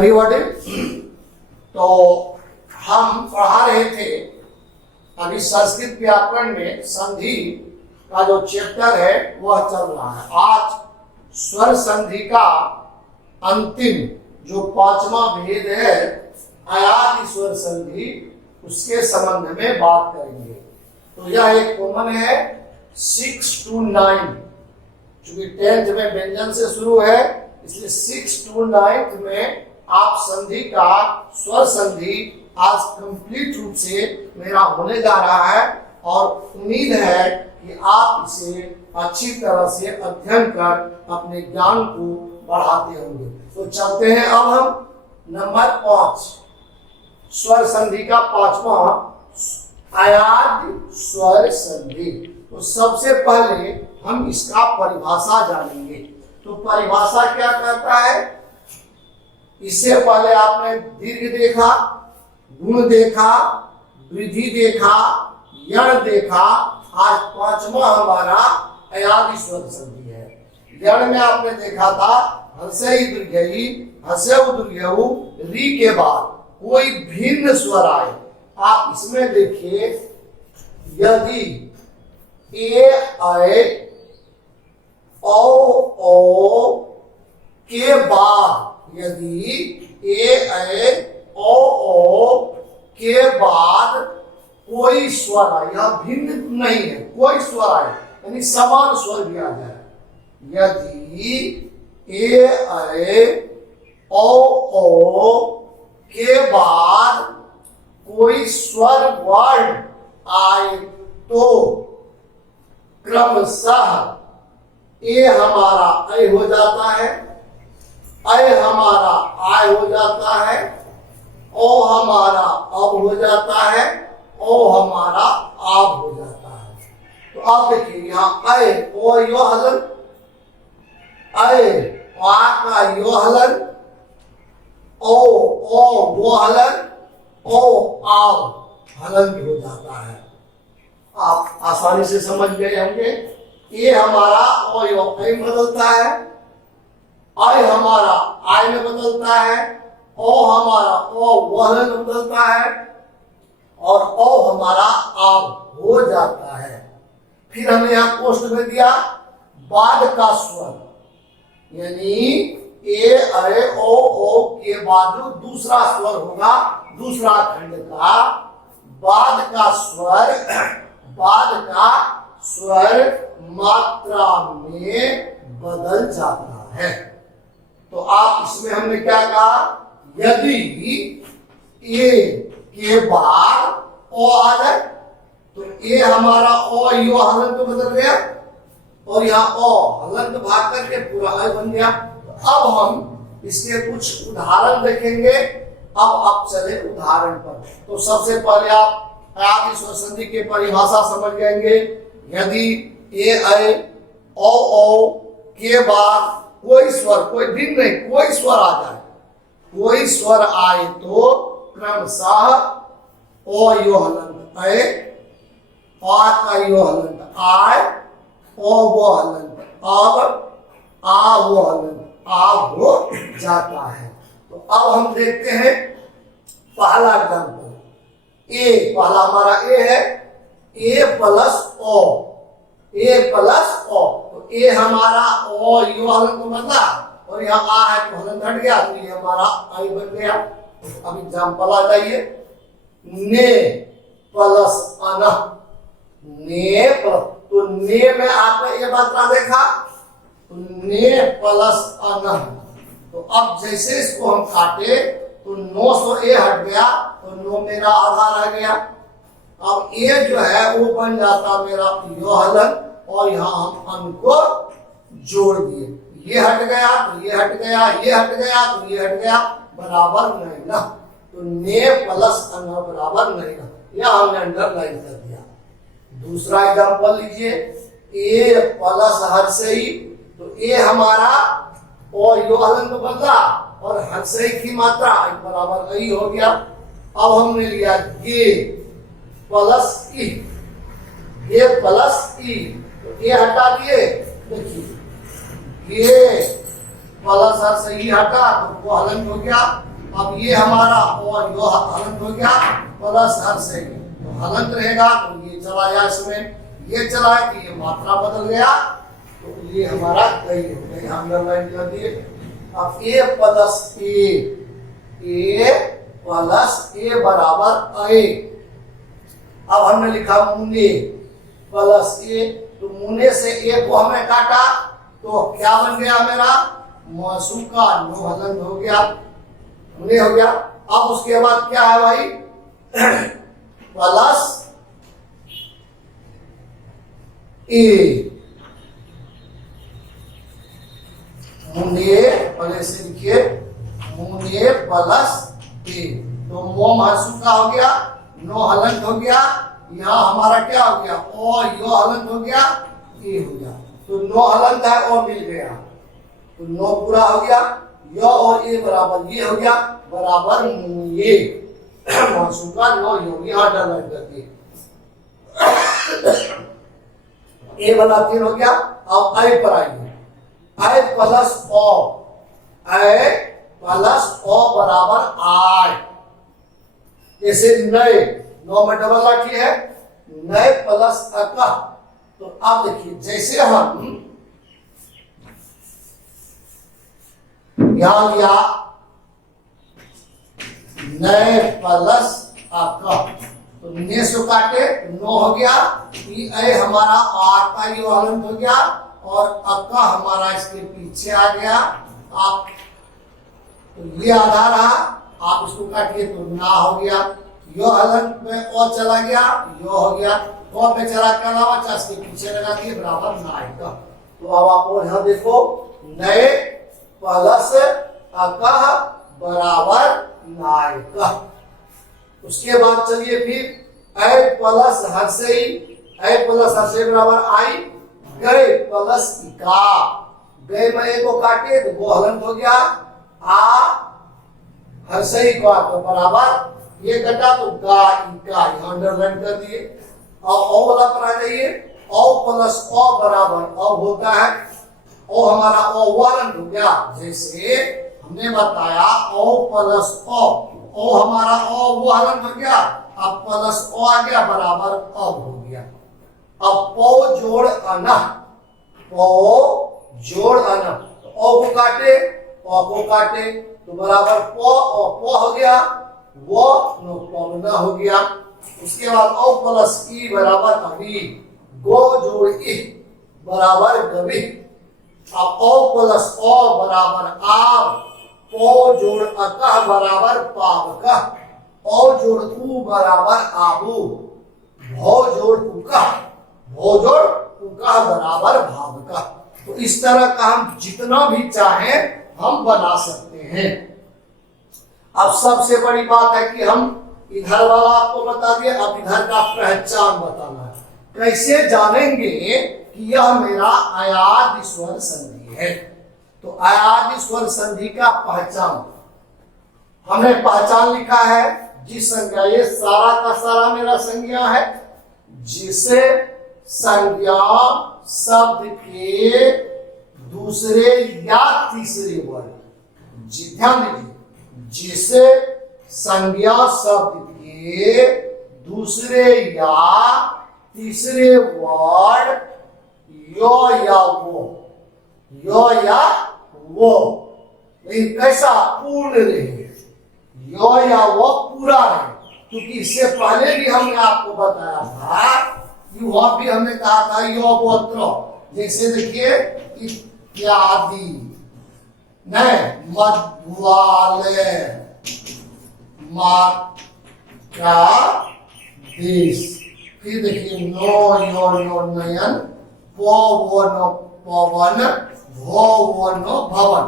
Everybody. तो हम पढ़ा रहे थे अभी संस्कृत व्याकरण में संधि का जो चैप्टर है वह चल रहा है। आज स्वर संधि का अंतिम जो पांचवा भेद है अयादि स्वर संधि, उसके संबंध में बात करेंगे। तो यह एक कॉमन है 6 to 9, चूंकि 10th में व्यंजन से शुरू है इसलिए 6 to 9 में आप संधि का स्वर संधि आज कंप्लीट रूप से मेरा होने जा रहा है और उम्मीद है कि आप इसे अच्छी तरह से अध्ययन कर अपने ज्ञान को बढ़ाते होंगे। तो चलते हैं अब हम नंबर 5 स्वर संधि का पांचवा अयादि स्वर संधि। तो सबसे पहले हम इसका परिभाषा जानेंगे। तो परिभाषा क्या कहता है? इससे पहले आपने दीर्घ देखा, गुण देखा, वृद्धि देखा, यण देखा। आज पांचवा हमारा अयादि स्वर संधि है। यण में आपने देखा था हंसई दीर्घई, हंसऊ दीर्घऊ, री के बाद कोई भिन्न स्वर आए। आप इसमें देखिए, यदि ए आए ओ के बाद, यदि ए आए ओ के बाद कोई स्वर आए, यह भिन्न नहीं है, कोई स्वर आए यानी समान स्वर भी आ जाए। यदि ए आए ओ के बाद कोई स्वर वर्ण आए तो क्रमशः ए हमारा ऐ हो जाता है, ऐ हमारा आय हो जाता है, ओ हमारा अब हो जाता है, ओ हमारा आप हो जाता है। तो अब देखिए यहाँ ऐ ओ यो हलन, ऐ आ का यो हलन, ओ वो हलन, ओ आप हलन भी हो जाता है। आप आसानी से समझ गए होंगे। ये हमारा ओ यो ऐ में बदलता है, आई हमारा आय में बदलता है, ओ हमारा ओ वह में बदलता है और ओ हमारा आप हो जाता है। फिर हमने यहाँ कोष्ठ में दिया बाद का स्वर, यानी ए अरे ओ के बाद जो दूसरा स्वर होगा, दूसरा खंड का बाद का स्वर, बाद का स्वर मात्रा में बदल जाता है। तो आप इसमें हमने क्या कहा? यदि ए के बाद ओ आ जाए तो ए हमारा ओ यो हलंत बदल गया और यहाँ ओ हलंत भाग करके पूरा ऐ बन गया। तो अब हम इसके कुछ उदाहरण देखेंगे। अब आप चले उदाहरण पर। तो सबसे पहले आप अयादि स्वर संधि की परिभाषा समझ जाएंगे। यदि ए ऐ ओ के बाद कोई स्वर, कोई भिन्न नहीं, कोई स्वर आ जाए, कोई स्वर आए तो क्रमशः ओ यो हलंत ऐ, आ का यो हलंत आय, ओ वो हलंत अब, आ वो हलंत आप हो जाता है। तो अब हम देखते हैं पहला एग्जाम्पल। ए पहला हमारा ए है, ए प्लस ओ, ए प्लस ओ। तो ए हमारा ओ यो हलंत बदला और यहाँ आ है तो हलंत हट गया, तो ये हमारा आई बन गया। अब एग्जाम्पल आ जाइए, ने प्लस अन, ने प्लस, तो ने में आपने ये मात्रा देखा, तो ने प्लस अन। तो अब जैसे इसको हम काटे तो 900 ए हट गया तो 9 मेरा आधा रह गया। अब ए जो है वो बन जाता मेरा यो हलन और यहाँ हम अन को जोड़ दिए। ये हट गया तो ये हट गया, ये हट गया तो ये हट गया, बराबर नहीं ना। तो ने प्लस अन बराबर नहीं ना, यह हमने अंडरलाइन कर दिया। दूसरा एग्जांपल लीजिए, ए प्लस हर्षई। तो ए हमारा और यो हलन को बदला और हर्षई की मात्रा बराबर आई हो गया। अब हमने लिया गे प्लस ई, ये प्लस ई, तो ये हटा दिए, देखिए ये प्लस हर्षई हटा तो वो हलन हो गया, अब ये हमारा और यो हलंत हो गया प्लस हर्षई, तो हलंत रहेगा तो ये चला जाए इसमें, ये चला है तो ये मात्रा बदल गया, तो ये हमारा कई है, यहाँ अंडरलाइन कर दिए। अब ए प्लस ए बराबर ए। अब हमने लिखा मुने प्लस ए, तो मुने से ए को हमने काटा तो क्या बन गया मेरा मासू का नो हलंत हो गया, मुने हो गया। अब उसके बाद क्या है भाई प्लस ए, मुने पहले से लिखिए मुने प्लस ए, तो मोम हर्षु का हो गया, नो हलंत हो गया, यहाँ हमारा क्या हो गया और यो हलंत हो गया, ए हो गया, तो नो हलंत है और मिल गया, तो नो पूरा हो गया, यो और ए बराबर ये हो गया बराबर ये मासू का नो यो, यहाँ अंडरलाइन कर दिए। ए वाला 3 हो गया। अब आई पर आइए, आई प्लस ओ बराबर आई, जैसे नए नौ में डबल लाठी है, नए प्लस अका, तो अब देखिए जैसे हम यहां लिया नए प्लस अका, तो ने सो काटे नो हो गया, ए हमारा आर का ये हलंत हो गया और अक्का हमारा इसके पीछे आ गया। आप तो ये आधा रहा, आप इसको काटिए तो ना हो गया, यो हलंत में और चला गया, यो हो गया, और बेचारा का अलावा चार के पीछे लगा दिए बराबर ना आएगा। तो अब आप यहाँ देखो नए प्लस अक्का बराबर ना आएगा। उसके बाद चलिए फिर ए प्लस हर्षई बराबर आई, गए प्लस इका, गए में ए को काटे तो वो हलंत हो गया, आ हर्षई का तो बराबर ये कटा तो गा इका, यहाँ अंडरलाइन कर दिए। अब ओ वाला पर आ जाइए, ओ प्लस ओ बराबर ओ होता है, ओ हमारा ओ हलंत हो गया, जैसे हमने बताया ओ प्लस ओ हमारा ओ वो हलंत हो गया, अब प्लस ओ आ गया बराबर अब हो गया। अब पो जोड़ अना, पो जोड़ अना, तो ओ को काटे तो बराबर पो और पो हो गया, वो नो पौना हो गया। उसके बाद ओ प्लस ई बराबर अभी, गो जोड़ ई बराबर गभी। अब ओ प्लस ओ बराबर आब, पो जोड़ अकह बराबर पावका, ओ जोड़ उ बराबर आबू, भो जोड़ उकह बराबर भावका। तो इस तरह का हम जितना भी चाहें हम बना सकते हैं। अब सबसे बड़ी बात है कि हम इधर वाला आपको बता दिया, अब इधर का पहचान बताना है। कैसे जानेंगे कि यह मेरा अयाद स्वर संधि है? तो अयाद स्वर संधि का पहचान हमने पहचान लिखा है, जिस संज्ञा, ये सारा का सारा मेरा संज्ञा है, जिसे संज्ञा शब्द के दूसरे या तीसरे वर्ग, ध्यान दीजिए, जिसे संज्ञा शब्द के दूसरे या तीसरे वर्ड यो या वो, लेकिन कैसा पूर्ण रहे, यो या वो पूरा रहे, क्योंकि इससे पहले भी हमने आपको बताया था कि वह भी हमने कहा था यो गोत्र, जैसे देखिए इत्यादि, नहीं मधुवाले मात्रा देश, फिर देखिए नो यो नो नयन, पो वो नो पवन, भो वो नो भवन।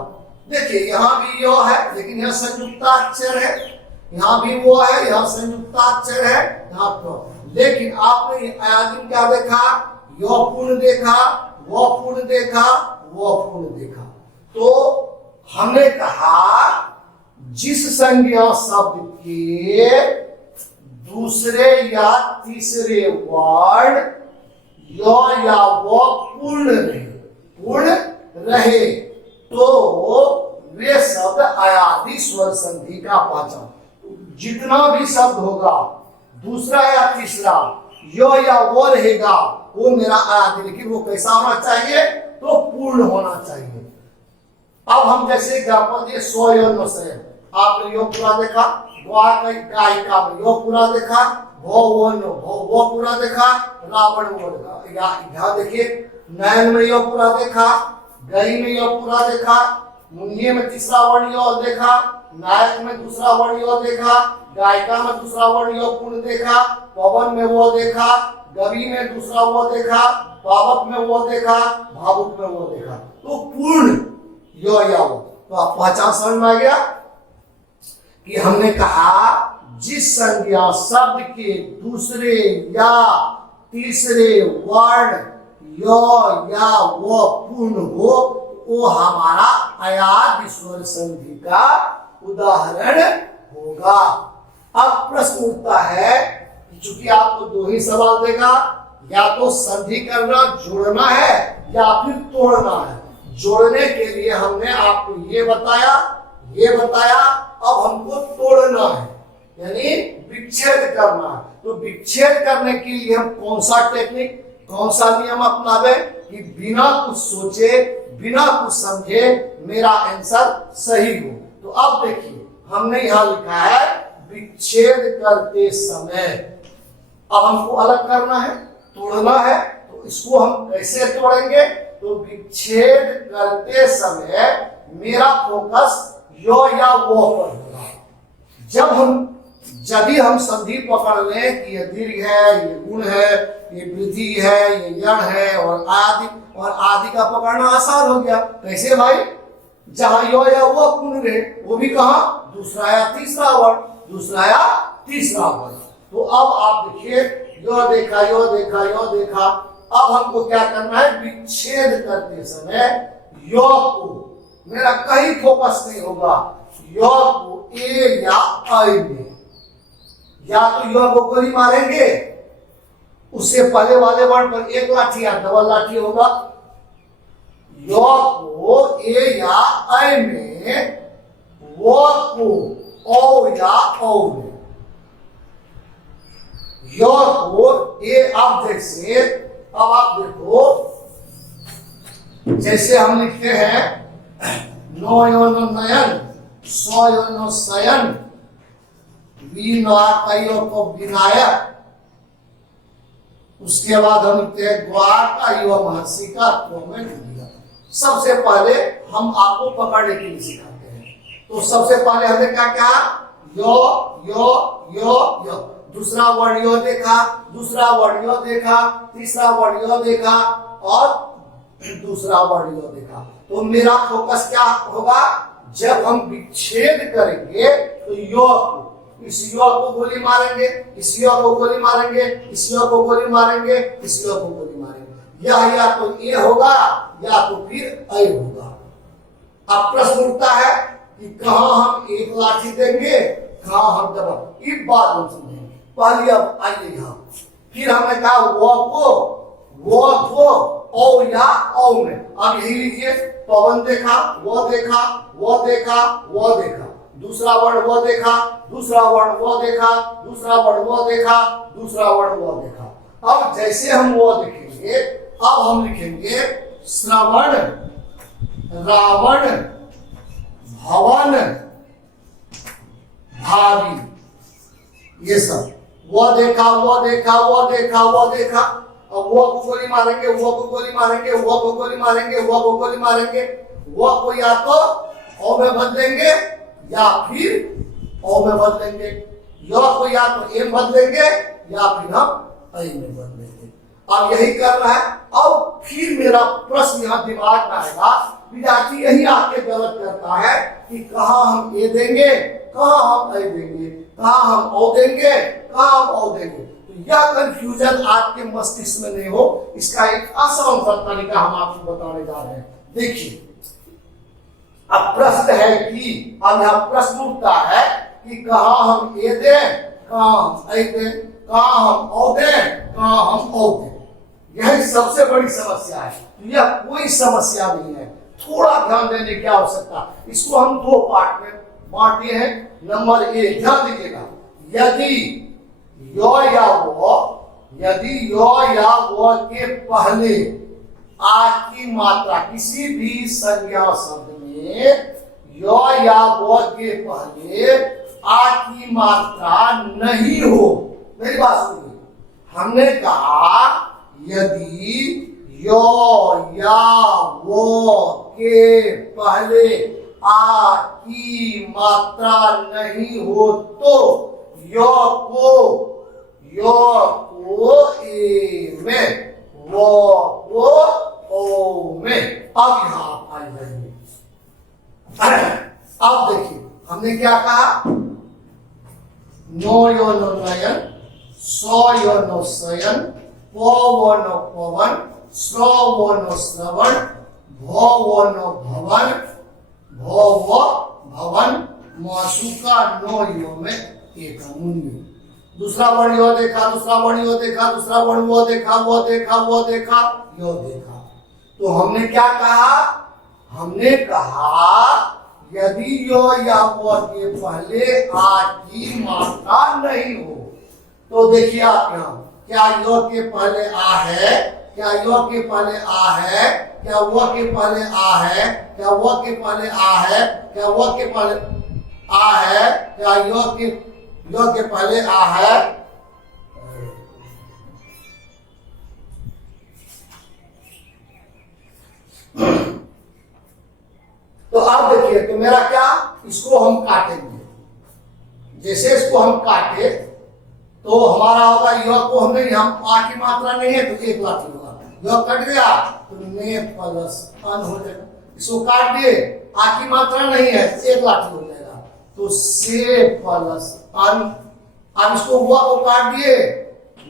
देखिए यहाँ भी यो है, लेकिन यहाँ संयुक्ताक्षर है, यहाँ भी वो है, यहाँ संयुक्ताक्षर है, यहाँ तो, लेकिन आपने अयादिम क्या देखा, यो पूर्ण देखा, वो पूर्ण देखा, वो पूर्ण देखा। तो हमने कहा जिस संज्ञा शब्द के दूसरे या तीसरे वर्ड यो या वो पूर्ण रहे तो वे शब्द अयादि स्वर संधि का पहचान। जितना भी शब्द होगा दूसरा या तीसरा यो या वो रहेगा, वो मेरा अयादि, लेकिन वो कैसा होना चाहिए? तो पूर्ण होना चाहिए। अब हम जैसे एग्जाम्पल दिए सो यो नो से, आपने यो पूरा देखा, गायिका में यो पूरा देखा, भो वो नो भो वो पूरा देखा, रावण वो देखा। यहाँ देखिए नयन में यो पूरा देखा, गई में यो पूरा देखा, मुनिये में तीसरा वर्ण यो देखा, नायक में दूसरा वर्ण यो देखा, गायिका में दूसरा वर्ण यो पूर्ण देखा, पवन में वो देखा, गवि में दूसरा वो देखा, पावक में वो देखा, भावुक में वो देखा। तो पूर्ण यो या वो। तो आप पहचान समझ में आ गया कि हमने कहा जिस संज्ञा शब्द के दूसरे या तीसरे वर्ण यो या वो पूर्ण हो, वो हमारा अयादि स्वर संधि का उदाहरण होगा। अब प्रश्न उठता है कि चूंकि आपको दो ही सवाल देगा, या तो संधि करना जोड़ना है या फिर तोड़ना है। जोड़ने के लिए हमने आपको ये बताया, अब हमको तोड़ना है यानी विच्छेद करना है। तो विच्छेद करने के लिए हम कौन सा टेक्निक, कौन सा नियम अपनावे कि बिना कुछ सोचे, बिना कुछ समझे मेरा आंसर सही हो। तो अब देखिए हमने यहाँ लिखा है विच्छेद करते समय। अब हमको अलग करना है, तोड़ना है, तो इसको हम कैसे तोड़ेंगे? तो विच्छेद करते समय मेरा फोकस यो या वो पर होगा। यदि हम संधि पकड़ लें कि ये दीर्घ है, ये गुण है, ये वृद्धि है, ये यण है और आदि का पकड़ना आसान हो गया। कैसे भाई? जहां यो या वो गुण रहे, वो भी कहा दूसरा या तीसरा वर्ण, दूसरा या तीसरा वर्ण। तो अब आप देखिए यो देखा, यो देखा, यो देखा। अब हमको क्या करना है? विच्छेद करते समय यो को, मेरा कहीं फोकस नहीं होगा, यो को ए या आई में, या तो यो को गोली मारेंगे, उससे पहले वाले वर्ण पर एक लाठी या डबल लाठी होगा। यो को ए या आई में, वो को ओ या ओ में, यो को ए ऑब्जेक्ट से। अब आप देखो जैसे हम लिखते हैं नो यो नो नयन, सो यो नो सयन, विनायो को विनायक, उसके बाद हम लिखते हैं ग्वार महर्षि का दिया। सबसे पहले हम आपको पकड़ने के लिए सिखाते हैं। तो सबसे पहले हमने क्या कहा? यो यो यो यो, दूसरा वर्ण यो देखा, दूसरा वर्ण यो देखा, तीसरा वर्ण यो देखा और दूसरा वर्ण यो देखा। तो मेरा फोकस क्या होगा? जब हम विच्छेद करेंगे तो यो, इस यो को गोली मारेंगे, इस यो को गोली मारेंगे, इस यो को गोली मारेंगे, इस यो को गोली मारेंगे। यह या तो ए होगा या तो फिर ऐ होगा। अब प्रश्न उठता है कि कहां हम एक लाठी देंगे, कहां हम डबल। इस बात हम समझेंगे। पहले अब आइए यहाँ, फिर हमने कहा वो ओ या ओ में। अब यही लीजिए, पवन देखा, वो देखा, वो देखा, वो देखा, दूसरा वर्ण वो देखा, दूसरा वर्ण वो देखा, दूसरा वर्ण वो देखा, दूसरा वर्ण वो देखा। अब जैसे हम वो देखेंगे, अब हम लिखेंगे श्रवण, रावण, भवन, भावी, ये सब। वो देखा, वो देखा, वो देखा, वो देखा। अब वो को गोली मारेंगे, वो को गोली मारेंगे, वो को गोली मारेंगे, वो को गोली मारेंगे। वो को या तो ओ में बदलेंगे या फिर ओ में बदलेंगे, यो को या तो ए बदलेंगे या फिर हम ऐ में बदलेंगे। अब यही कर रहा है। अब फिर मेरा प्रश्न यहाँ दिमाग में आएगा, विद्यार्थी यही आके गलत करता है कि कहाँ हम ए देंगे, कहाँ हम ऐ देंगे, कहाँ हम ओ देंगे, कहाँ हम ओ देंगे। तो यह कंफ्यूजन आपके मस्तिष्क में नहीं हो, इसका एक आसान सा तरीका हम आपको बताने जा रहे हैं। देखिए, अब प्रश्न है कि अब यहाँ प्रश्न उठता है कि कहाँ हम ए दें, कहाँ हम ऐ दें, कहाँ हम ओ दें, कहाँ हम ओ दें। यही सबसे बड़ी समस्या है। यह कोई समस्या नहीं है, थोड़ा ध्यान देने की आवश्यकता। इसको हम दो पार्ट में बांटे हैं। नंबर एक, ध्यान दीजिएगा, यदि यो या वो, यदि यो या वो के पहले आ की मात्रा, किसी भी संज्ञा शब्द में यो या वो के पहले आ की मात्रा नहीं हो। मेरी बात सुनिए, हमने कहा यदि यो या वो के पहले आ की मात्रा नहीं हो तो यो को ए में, वो को ओ में। अब यहां आ जाइए, अब देखिए हमने क्या कहा, नो यो नो नयन, सो यो नो शयन, पो वो नो पवन, श्रो वो नो श्रवण, भो वो नो भवन, भो वो भवन, मासुका नो यो में एक मुनि। दूसरा वर्ण यो देखा, दूसरा वर्ण यो देखा, दूसरा वर्ण वो देखा, वो देखा, वो देखा, यो देखा। तो हमने क्या कहा, हमने कहा यदि यो या वो के पहले आ की मात्रा नहीं हो तो देखिए आप यहाँ, क्या यो के पहले आ है, क्या यो के पहले आ है, क्या वो के पहले आ है, क्या वो के पहले आ है, क्या वो के पहले आ है, क्या यो के पहले आ है। तो अब देखिए, तो मेरा क्या, इसको हम काटेंगे, जैसे इसको हम काटे तो हमारा होगा यो को हमने, हम आ की मात्रा नहीं है तो एक लाठी होगा, यो कट गया तो ने प्लस अन हो जाएगा। इसको काट दिए, आ की मात्रा नहीं है, एक लाठी हो जाएगा, तो से प्लस अन। अब इसको वो को काट दिए,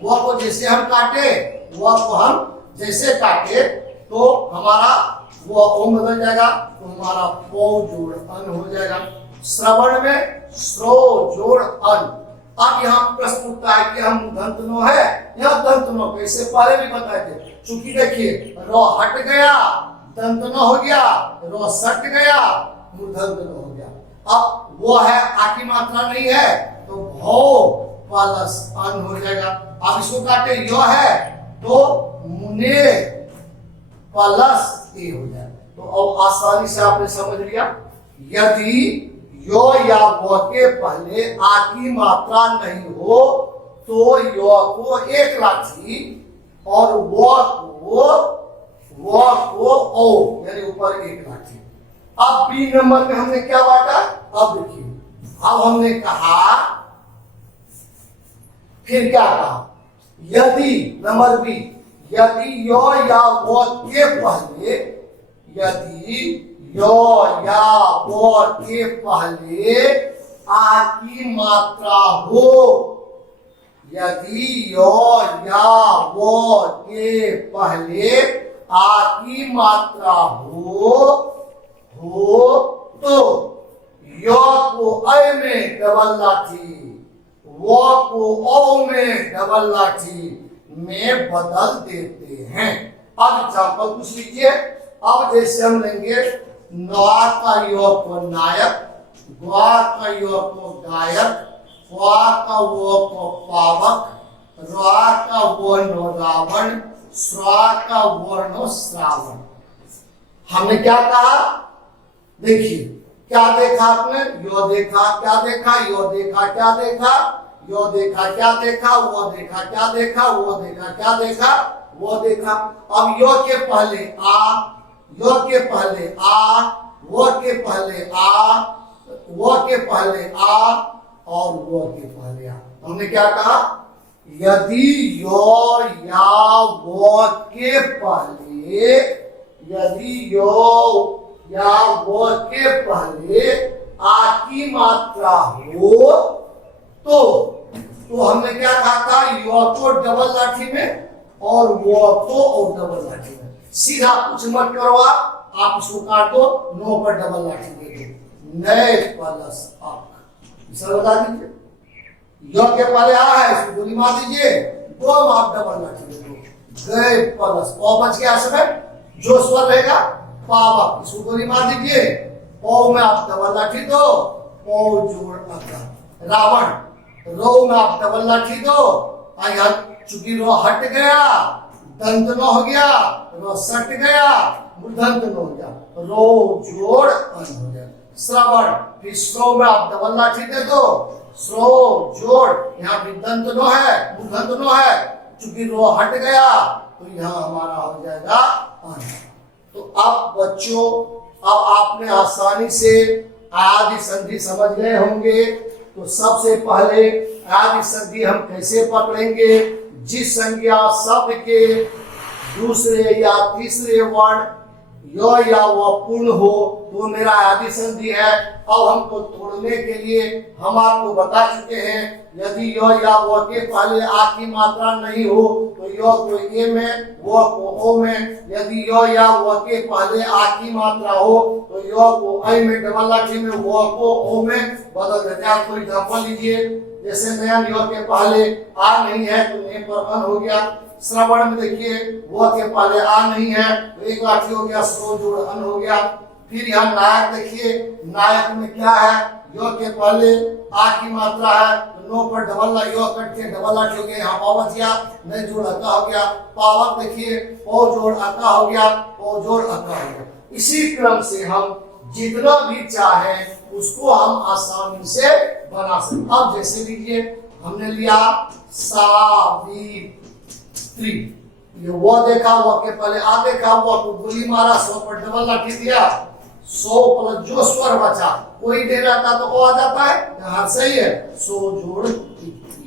वो को जैसे हम काटे, वो को हम जैसे काटे तो हमारा वो ओम बदल जाएगा, तो हमारा पो जोड़ अन हो जाएगा। श्रवण में श्रो जोड़ अन। अब यहाँ प्रश्न उठता है कि हम दंतनो है या दंतनो, कैसे पहले भी बताए थे, चूंकि देखिए रो हट गया, दंतनो हो गया, रो सट गया, मूर्धन्य हो गया। अब वो है आ की मात्रा नहीं है तो भो प्लस अन हो जाएगा। अब इसको काटे, यो है तो मुने प्लस ए हो जाएगा। तो अब आसानी से आपने समझ लिया, यदि यो या वो के पहले आ की मात्रा नहीं हो तो यो को एक लाठी और वो को ओ यानी ऊपर एक लाठी। अब बी नंबर में हमने क्या बांटा, अब देखिए, अब हमने कहा, फिर क्या कहा, यदि नंबर बी, यदि यो या वो के पहले, यदि यो या वो के पहले आ की मात्रा हो, यदि यो या वो के पहले आ की मात्रा हो तो यो को ऐ में डबल लाठी, वो को ओ में डबल लाठी में बदल देते हैं। अब एग्जाम्पल पूछ लीजिए। अब जैसे हम लेंगे नवा का योग को नायक, ग्वा का योग को गायक, क्वा का वो को पावक, रा का वो नो रावण, स्वा का वो नो श्रावण। हमने क्या कहा, देखिए क्या देखा आपने, यो देखा, क्या देखा, यो देखा, क्या देखा, यो देखा, क्या देखा, वो देखा, क्या देखा, वो देखा, क्या देखा, वो देखा। अब यो के पहले आ, यो के पहले आ, वो के पहले आ, वो के पहले आ और वो के पहले आ। हमने क्या कहा, यदि यो या वो के पहले, यदि यो या वो के पहले आ की मात्रा हो तो हमने क्या कहा था, यो को डबल लाठी में और वो को और डबल लाठी में। सीधा कुछ मत करो, आप इसको काट दो, नो पर डबल लाठी दे दो, नए प्लस अक। सर बता दीजिए, यो के पहले आ है, इसको गोली मार दीजिए, दो आप डबल लाठी दे दो, गए प्लस ओ बच गया। समय जो स्वर रहेगा पावक, इसको गोली मार दीजिए। पौ में आप डबल लाठी दो, पौ जोड़ अकार। रावण, रो में आप डबल लाठी दो, यहाँ चूंकि रो हट गया, दंत न हो गया, रो सट गया, मूर्धन्य न हो गया, रो जोड़ अन हो गया। श्रवण, फिर श्रो में आप डबल लाठी दे दो, श्रो जोड़, यहाँ भी दंत नो है, मूर्धन्य नो है, चूंकि रो हट गया तो यहाँ हमारा हो जाएगा अन। तो अब बच्चों, अब आपने आसानी से आदि संधि समझ गए होंगे। तो सबसे पहले आदि संधि हम कैसे पकड़ेंगे? जिस संज्ञा शब्द के दूसरे या तीसरे वर्ण य या व पूर्ण हो तो मेरा आदि संधि है। अब हमको तोड़ने के लिए हम आपको बता चुके हैं, यदि य या व के पहले आ की मात्रा नहीं हो तो य को ए में, व को ओ में। यदि य या व के पहले आ की मात्रा हो तो य को ऐ में डबल लाठी में, व को ओ में बदल देते हैं। कोई एग्जाम्पल लीजिए, जैसे नयन य के पहले आ नहीं है तो ने पर अन हो गया। श्रवण में देखिए वो के पहले आ नहीं है तो एक लाठी हो गया, श्रो जोड़ अन हो गया। फिर यहाँ नायक देखिए, नायक में क्या है? यो के पहले आ की मात्रा है तो नो पर डबल ला यो कट के डबल लाठी हो गया, यहाँ पाव बचिया, नहीं जोड़ अका हो गया। पावक देखिए पौ जोड़ अका हो गया, पौ जोड़ अका हो गया। इसी क्रम से हम जितना भी चाहें उसको हम आसानी से बना सकते। अब जैसे लीजिए, हमने लिया सावित्री, ये वो देखा, वो के पहले आ देखा, वो को गोली मारा, 100 पर डबल लाठी दिया, 100 प्लस जो स्वर बचा कोई दे रहता तो वो आ जाता है, यहाँ सही है, 100 जोड़ 3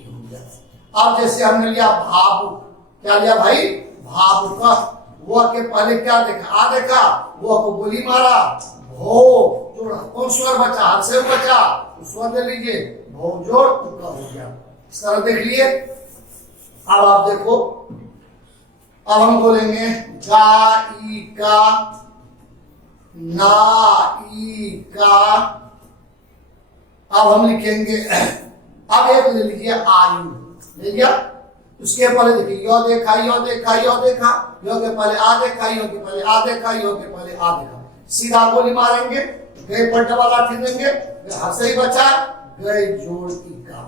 हो गया। अब जैसे हमने लिया भावुक, क्या लिया भाई? भावुक, वो के पहले क्या देखा? आ देखा, वो को गोली मारा, भो जोड़, कौन स्वर बचा? हर से बचा, स्वर ले लीजिए, भो जोड़ उका हो गया। इस तरह देख लिए। अब आप देखो, अब हम बोलेंगे गा ई का, ना ई का। अब हम लिखेंगे, अब एक ले लीजिए आयु, ले लिया। उसके पहले देखिए यो देखा, यो देखा, यो देखा, यो के पहले आ देखा, यो के पहले आ देखा, यो के पहले आ देखा। सीधा गोली मारेंगे, गए पर डबल लाठी देंगे, हर से ही बचा, गए जोड़ ई का।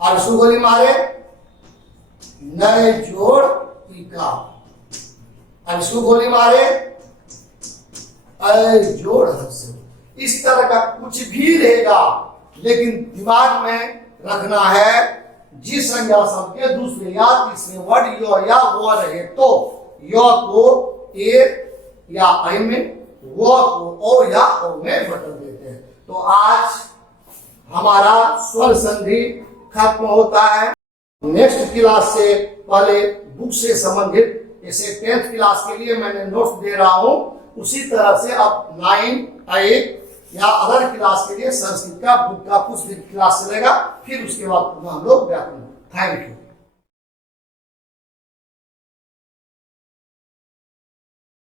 और इसको गोली मारे, नए जोड़ ई का। और इसको गोली मारे, ऐ जोड़ हर से। इस तरह का कुछ भी रहेगा, लेकिन दिमाग में रखना है जिस संज्ञा शब्द के दूसरे या तीसरे वर्ड यो या वो रहे तो यो को ए या ऐ में, वो को ओ या ओ में बदल देते हैं। तो आज हमारा स्वर संधि खत्म होता है। नेक्स्ट क्लास से पहले बुक से संबंधित, जैसे 10th क्लास के लिए मैंने नोट्स दे रहा हूं, उसी तरह से अब 9, 8 या अदर क्लास के लिए संस्कृत का बुक का कुछ दिन क्लास चलेगा, फिर उसके बाद हम लोग व्याकरण। Thank you.